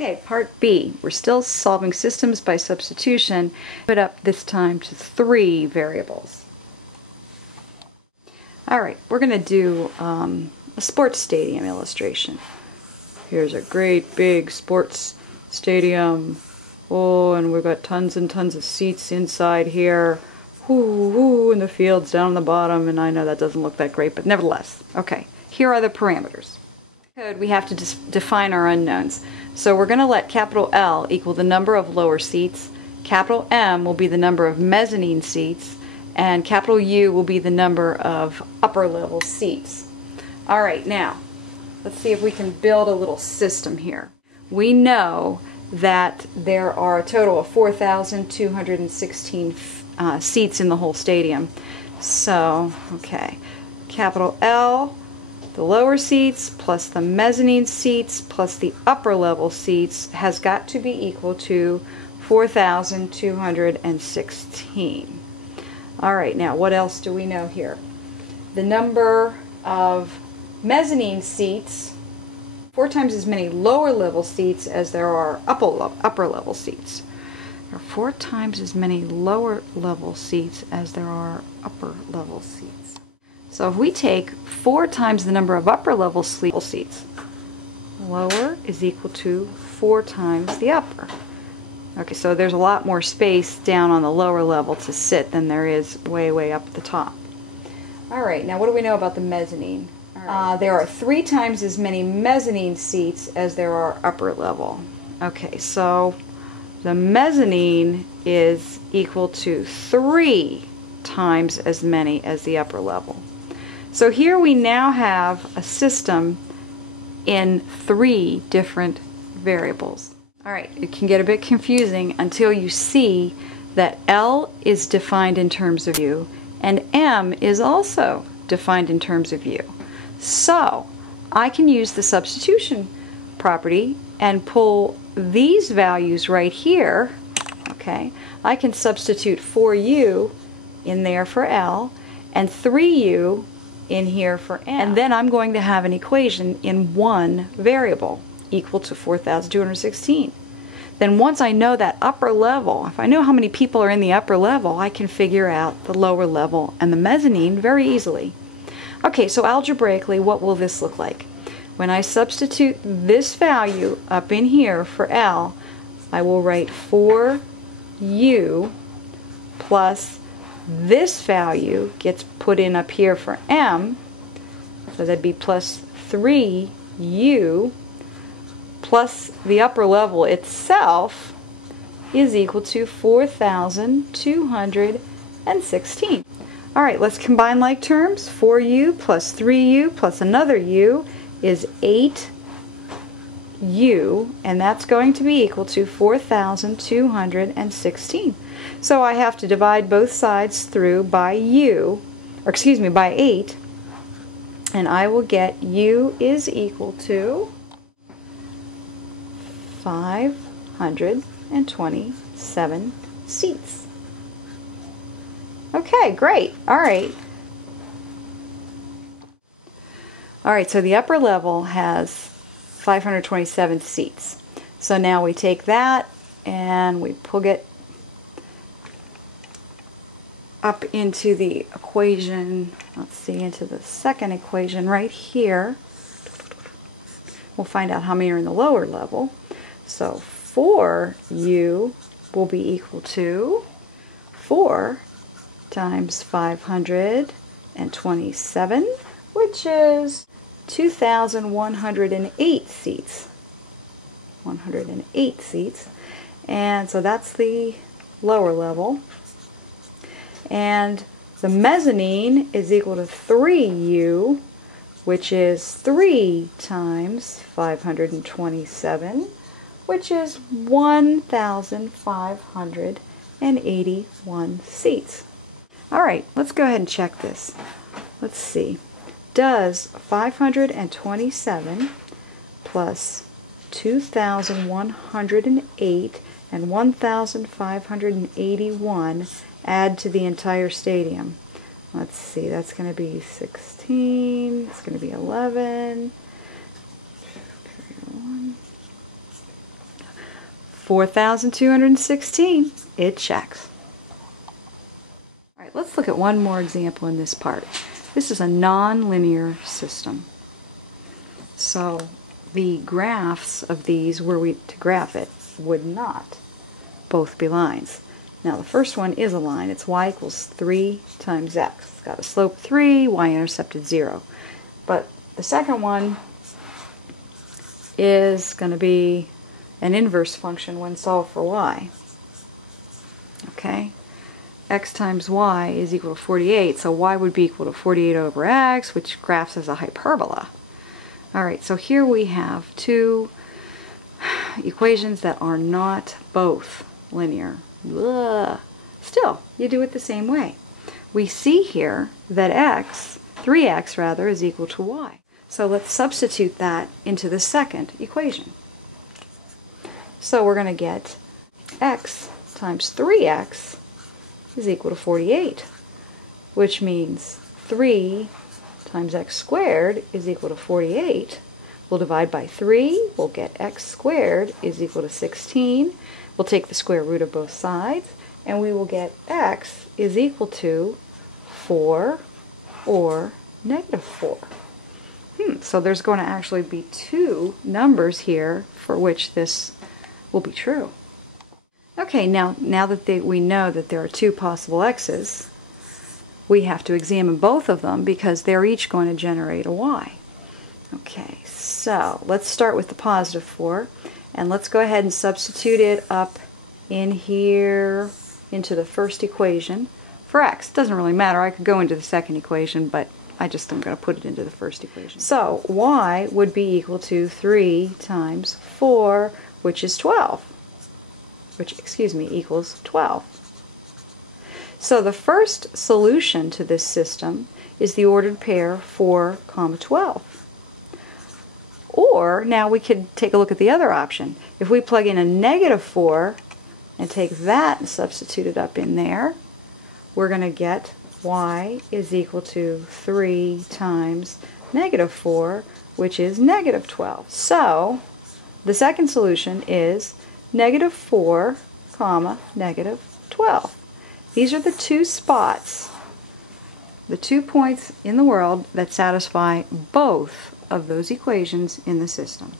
Okay, part B. We're still solving systems by substitution, put up this time to 3 variables. Alright, we're going to do a sports stadium illustration. Here's a great big sports stadium. Oh, and we've got tons and tons of seats inside here. Whoo, and the field's down on the bottom, and I know that doesn't look that great, but nevertheless. Okay, here are the parameters. We have to define our unknowns. So we're going to let capital L equal the number of lower seats, capital M will be the number of mezzanine seats, and capital U will be the number of upper level seats. Alright, now let's see if we can build a little system here. We know that there are a total of 4,216 seats in the whole stadium. So, okay, capital L, the lower seats plus the mezzanine seats plus the upper level seats has got to be equal to 4,216. Alright, now what else do we know here? The number of mezzanine seats, 4 times as many lower level seats as there are upper level seats. There are 4 times as many lower level seats as there are upper level seats. So if we take 4 times the number of upper level seats, lower is equal to 4 times the upper. Okay, so there's a lot more space down on the lower level to sit than there is way up at the top. Alright, now what do we know about the mezzanine? There are 3 times as many mezzanine seats as there are upper level. Okay, so the mezzanine is equal to 3 times as many as the upper level. So here we now have a system in 3 different variables. Alright, it can get a bit confusing until you see that L is defined in terms of U and M is also defined in terms of U. So I can use the substitution property and pull these values right here. Okay, I can substitute 4U in there for L and 3U in here for M. And then I'm going to have an equation in one variable equal to 4,216. Then once I know that upper level, if I know how many people are in the upper level, I can figure out the lower level and the mezzanine very easily. Okay, so algebraically, what will this look like? When I substitute this value up in here for L, I will write 4U plus this value gets put in up here for M, so that'd be plus 3U plus the upper level itself is equal to 4,216. Alright, let's combine like terms. 4U plus 3U plus another U is 8U, and that's going to be equal to 4,216. So I have to divide both sides through by U, or excuse me, by 8, and I will get U is equal to 527 seats. Okay, great. Alright, so the upper level has 527 seats. So now we take that and we plug it up into the equation, let's see, into the second equation right here. We'll find out how many are in the lower level. So 4U will be equal to 4 times 527, which is 2,108 seats. 108 seats. And so that's the lower level. And the mezzanine is equal to 3U, which is 3 times 527, which is 1,581 seats. Alright, let's go ahead and check this. Let's see. Does 527 plus 2,108 and 1,581 add to the entire stadium? Let's see, that's going to be 16, it's going to be 11, 4,216. It checks. All right, let's look at one more example in this part. This is a non-linear system. So the graphs of these, were we to graph it, would not both be lines. Now the first one is a line. It's y equals 3 times x. It's got a slope 3, y-intercepted 0. But the second one is going to be an inverse function when solved for y. Okay? X times y is equal to 48, so y would be equal to 48 over x, which graphs as a hyperbola. Alright, so here we have two equations that are not both linear. Ugh. Still, you do it the same way. We see here that 3x rather, is equal to y. So let's substitute that into the second equation. So we're going to get x times 3x is equal to 48, which means 3 times x squared is equal to 48. We'll divide by 3, we'll get x squared is equal to 16. We'll take the square root of both sides, and we will get x is equal to 4 or negative 4. So there's going to actually be two numbers here for which this will be true. Okay, now that we know that there are two possible x's, we have to examine both of them because they're each going to generate a y. Okay, so let's start with the positive 4, and let's go ahead and substitute it up in here into the first equation for x. It doesn't really matter. I could go into the second equation, but I just am going to put it into the first equation. So y would be equal to 3 times 4, which is 12. Equals 12. So the first solution to this system is the ordered pair 4, 12. Or, now we could take a look at the other option. If we plug in a negative 4 and take that and substitute it up in there, we're going to get y is equal to 3 times negative 4, which is negative 12. So the second solution is negative 4, negative 12. These are the two spots, the 2 points in the world that satisfy both of those equations in the system.